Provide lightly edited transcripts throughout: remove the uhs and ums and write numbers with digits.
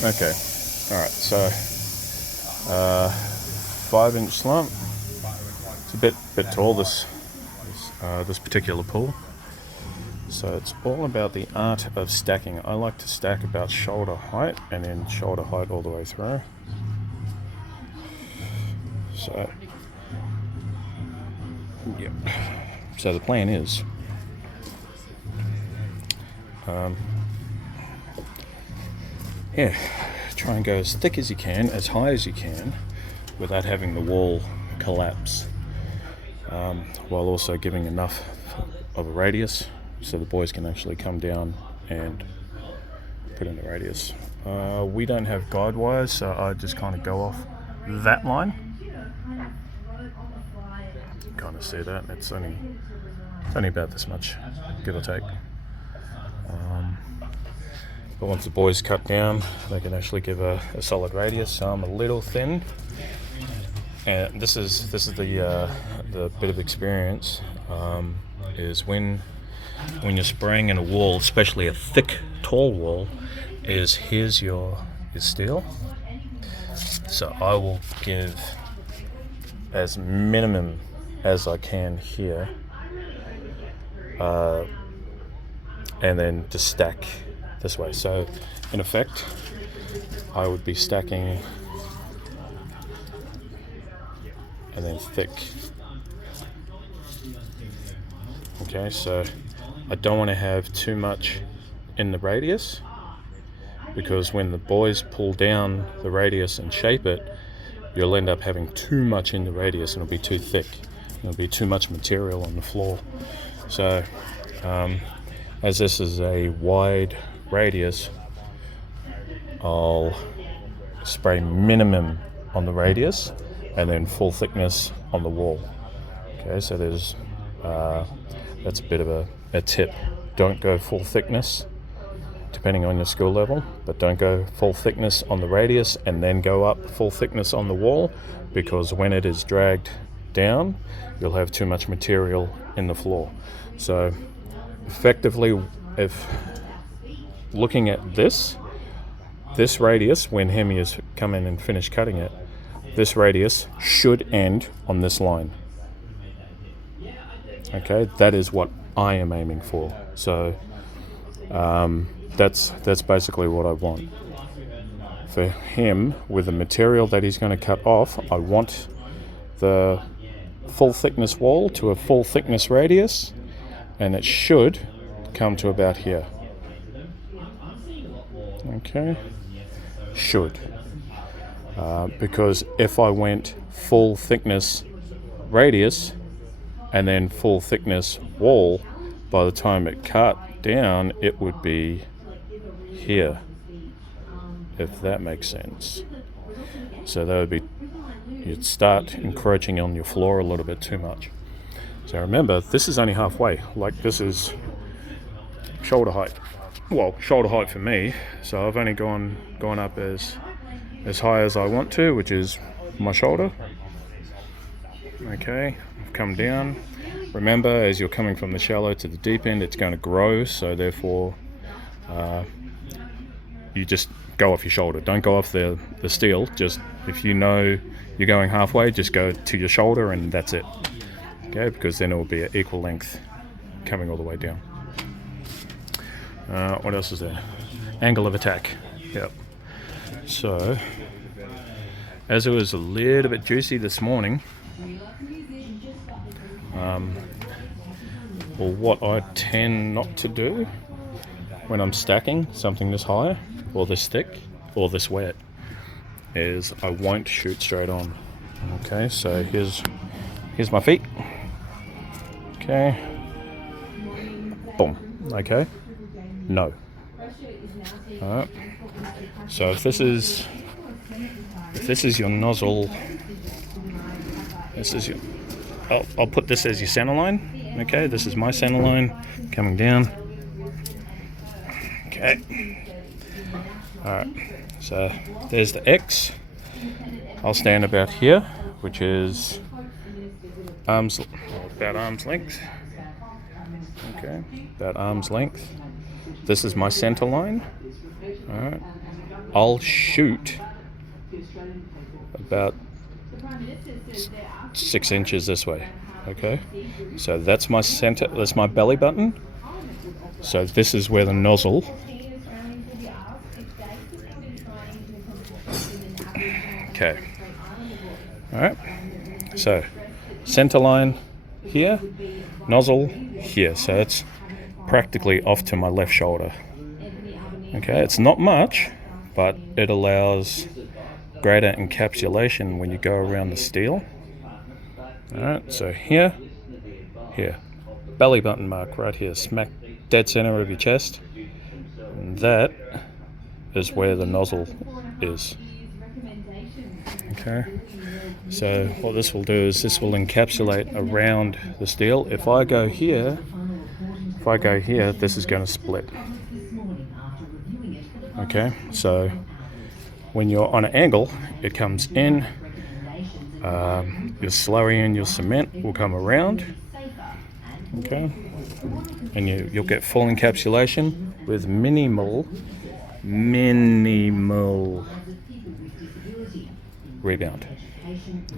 Okay, all right, so 5-inch slump. It's a bit tall, this particular pool. So it's all about the art of stacking. I like to stack about shoulder height and then shoulder height all the way through. So, yep. So the plan is try and go as thick as you can, as high as you can, without having the wall collapse, while also giving enough of a radius so the boys can actually come down and put in the radius. We don't have guide wires, so I just kind of go off that line. Kind of see that it's only about this much, give or take. But once the boys cut down, they can actually give a solid radius. So I'm a little thin, and this is the bit of experience is when you're spraying in a wall, especially a thick, tall wall. Is here's your steel. So I will give as minimum as I can here, and then to stack this way. So in effect, I would be stacking and then thick. Okay, so I don't want to have too much in the radius, because when the boys pull down the radius and shape it, you'll end up having too much in the radius and it'll be too thick. There'll be too much material on the floor. So as this is a wide radius, I'll spray minimum on the radius and then full thickness on the wall. Okay, so there's that's a bit of a tip. Don't go full thickness depending on your skill level, but don't go full thickness on the radius and then go up full thickness on the wall, because when it is dragged down, you'll have too much material in the floor. So effectively, if looking at this radius, when Hemi has come in and finished cutting it, this radius should end on this line. Okay, that is what I am aiming for. So that's basically what I want. For him, with the material that he's going to cut off, I want the full thickness wall to a full thickness radius, and it should come to about here. Okay, should. Because if I went full thickness radius and then full thickness wall, by the time it cut down, it would be here, if that makes sense. So that would be, you'd start encroaching on your floor a little bit too much. So remember, this is only halfway. Like, this is shoulder height. Well, shoulder height for me. So I've only gone up as high as I want to, which is my shoulder. Okay, I've come down. Remember, as you're coming from the shallow to the deep end, it's going to grow, so therefore you just go off your shoulder. Don't go off the steel. Just, if you know you're going halfway, just go to your shoulder and that's it. Okay, because then it will be at equal length coming all the way down. What else is there? Angle of attack. Yep. So, as it was a little bit juicy this morning, well, what I tend not to do when I'm stacking something this high or this thick or this wet is I won't shoot straight on. Okay, so here's my feet. Okay, boom. Okay, no. Alright, so if this is your nozzle, I'll put this as your center line. Okay, this is my center line coming down. Okay, alright, so there's the X. I'll stand about here, which is about arm's length. Okay, about arm's length. This is my center line. Alright, I'll shoot about 6 inches this way. Okay, so that's my center, that's my belly button. So this is where the nozzle. Okay, all right, so center line here, nozzle here, so it's practically off to my left shoulder. Okay, it's not much, but it allows greater encapsulation when you go around the steel. Alright, so here, belly button mark right here, smack dead center of your chest, and that is where the nozzle is. Okay, so what this will do is this will encapsulate around the steel. If I go here, this is going to split. Okay, so when you're on an angle, it comes in, your slurry and your cement will come around, okay, and you'll get full encapsulation with minimal rebound.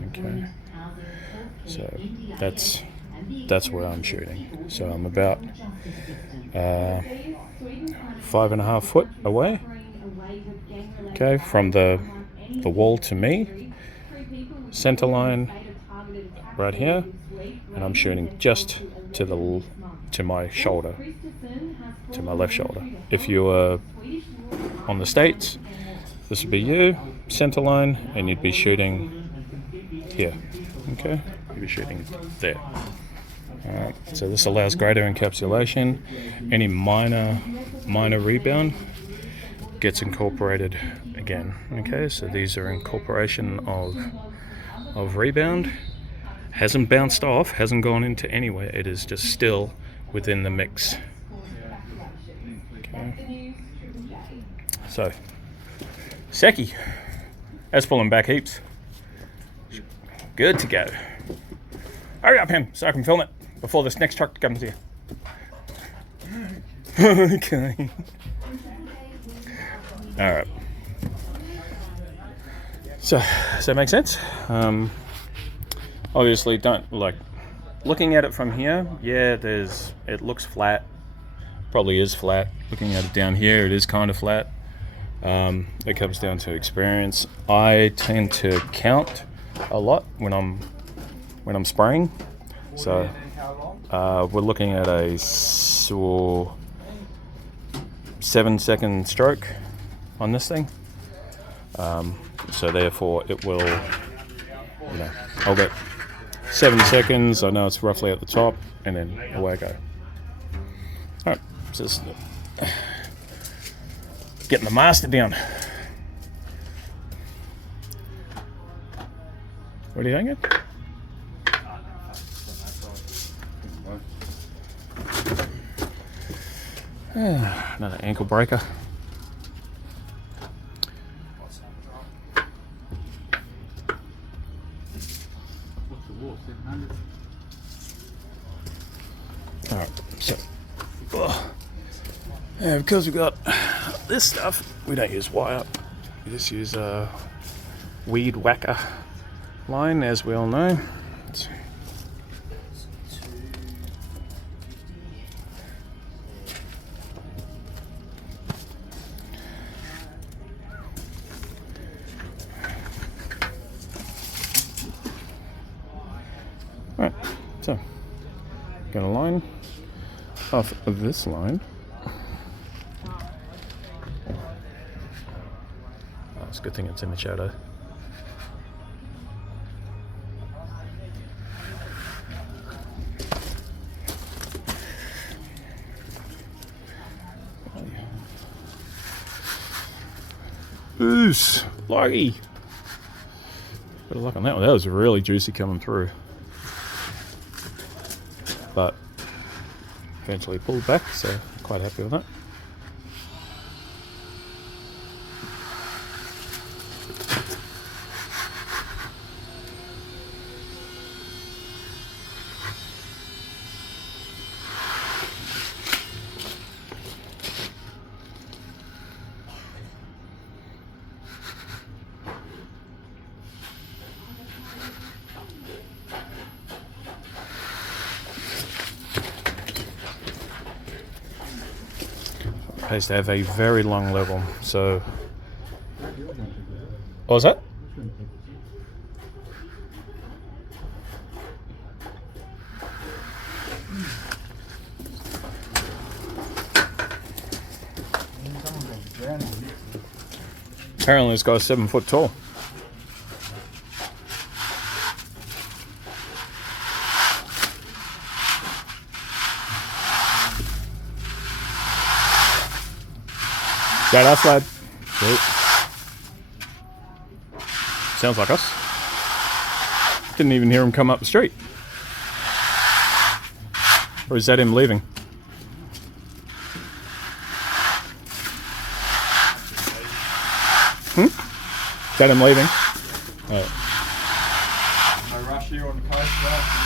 Okay, so that's where I'm shooting. So I'm about 5.5 foot away, okay, from the wall to me, center line right here, and I'm shooting just to my shoulder, to my left shoulder. If you were on the States, this would be you, center line, and you'd be shooting here. Okay, you'd be shooting there. Alright, so this allows greater encapsulation. Any minor rebound gets incorporated again. Okay, so these are incorporation of rebound. Hasn't bounced off, hasn't gone into anywhere, it is just still within the mix. Okay. So, Seki, that's pulling back heaps. Good to go. Hurry up, him, so I can film it before this next truck comes here. Okay. Alright. So, does that make sense? Obviously, don't like looking at it from here. Yeah, it looks flat. Probably is flat. Looking at it down here, it is kind of flat. It comes down to experience. I tend to count a lot when I'm spraying. So we're looking at a 7-second stroke on this thing. So therefore, it will. I'll get 7 seconds. I know it's roughly at the top, and then away I go. All right, just getting the master down. What are you thinking? Another ankle breaker. Alright, so because we got this stuff, we don't use wire. We just use a weed whacker line, as we all know. Alright, so got a line off of this line. Oh, it's a good thing it's in the shadow. Oos, loggy. Bit of luck on that one. That was really juicy coming through. But eventually pulled back, so quite happy with that. has to have a very long level. So, what was that? Apparently this guy's 7 foot tall. Is that us, lad? Sweet. Sounds like us. Didn't even hear him come up the street. Or is that him leaving? Is that him leaving? Oh. No rush here on the coast, right?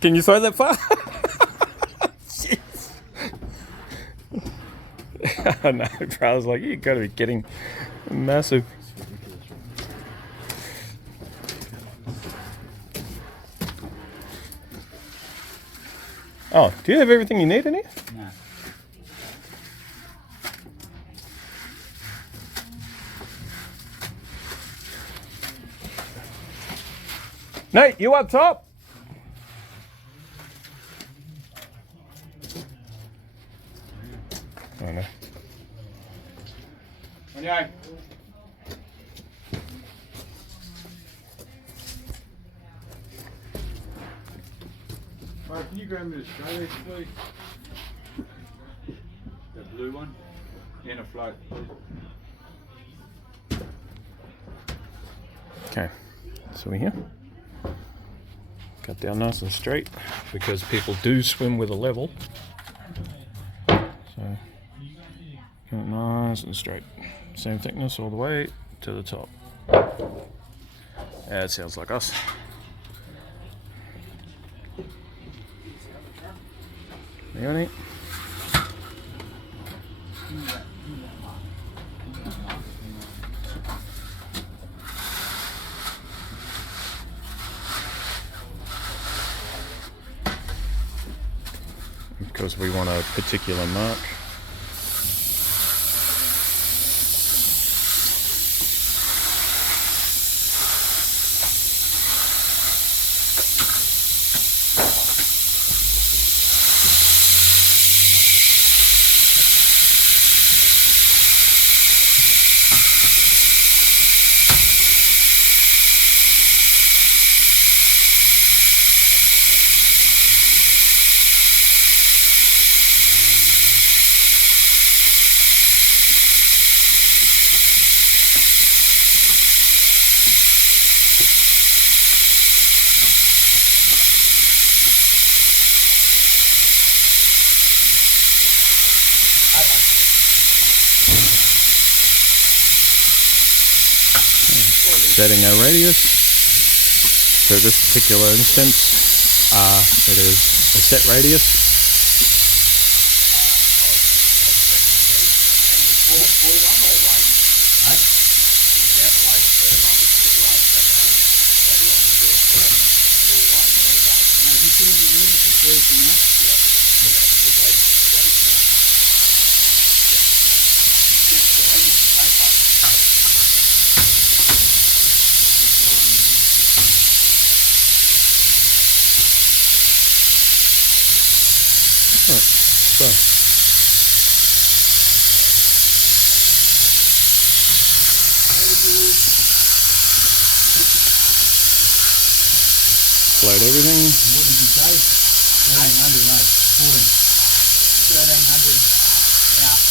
Can you throw that far? Jeez. Oh no, bro. I was like, you gotta be getting massive. Oh, do you have everything you need in here? No. Nate, you up top? Oh no. Okay. Alright, can you grab me the Australia, please? The blue one. In a float, please. Okay, so we're here. Cut down nice and straight because people do swim with a level. So, cut nice and straight. Same thickness all the way to the top. That sounds like us. Ready? Because we want a particular mark. Setting our radius. So this particular instance, it is a set radius. Float everything. What did you say? 1300, no, 14. 1300 out.